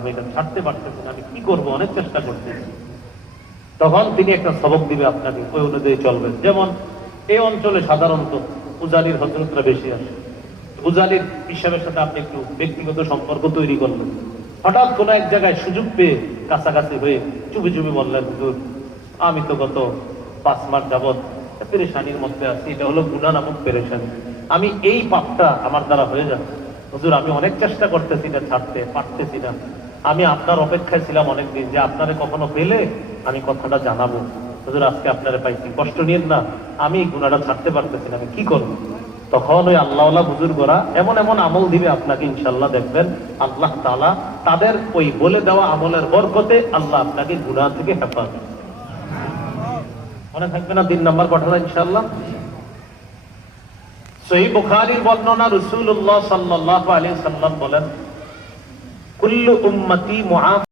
আমি এটা ছাড়তে পারতেছি না, আমি কি করবো, অনেক চেষ্টা করতেছি। তখন তিনি একটা সবক দিবে আপনাকে, ওই অনুযায়ী চলবেন। যেমন এই অঞ্চলে সাধারণত পূজারীর হজরতরা বেশি আসে। পূজারীর হিসাবের সাথে আপনি একটু ব্যক্তিগত সম্পর্ক তৈরি করলেন, হঠাৎ কোনো এক জায়গায় সুযোগ পেয়ে কাছাকাছি হয়ে চুপি চুপি বললেন, হুজুর আমি তো গত 5 মাস যাবৎ পেরেশানির মধ্যে আছি, এটা হলো গুনাহ নামক পেরেশানি, আমি এই পাপটা আমার দ্বারা হয়ে যাচ্ছে, হুজুর আমি অনেক চেষ্টা করতেছি এটা ছাড়তে পারতেছি না, আমি আপনার অপেক্ষায় ছিলাম অনেকদিন যে আপনারে কখনো পেলে আমি কথাটা জানাবো, হুজুর আজকে আপনারে পাইছি, কষ্ট নিয়েন না, আমি এই গুনাহটা ছাড়তে পারতেছি না, আমি কি করবো? তখন ওই আল্লাহওয়ালা বুজুর্গরা এমন এমন আমল দিবে আপনাকে, ইনশাআল্লাহ দেখবেন আল্লাহ তাআলা তাদের ওই বলে দেওয়া আমলের বরকতে আল্লাহ আপনাকে গুনাহ থেকে হেফাজত। মনে থাকবে না 3 নাম্বার কথাটা ইনশাআল্লাহ? সহিহ বুখারীর বর্ণনা, রাসূলুল্লাহ সাল্লাল্লাহু আলাইহি সাল্লাম বলেন, কুল্লু উম্মতি মুআফা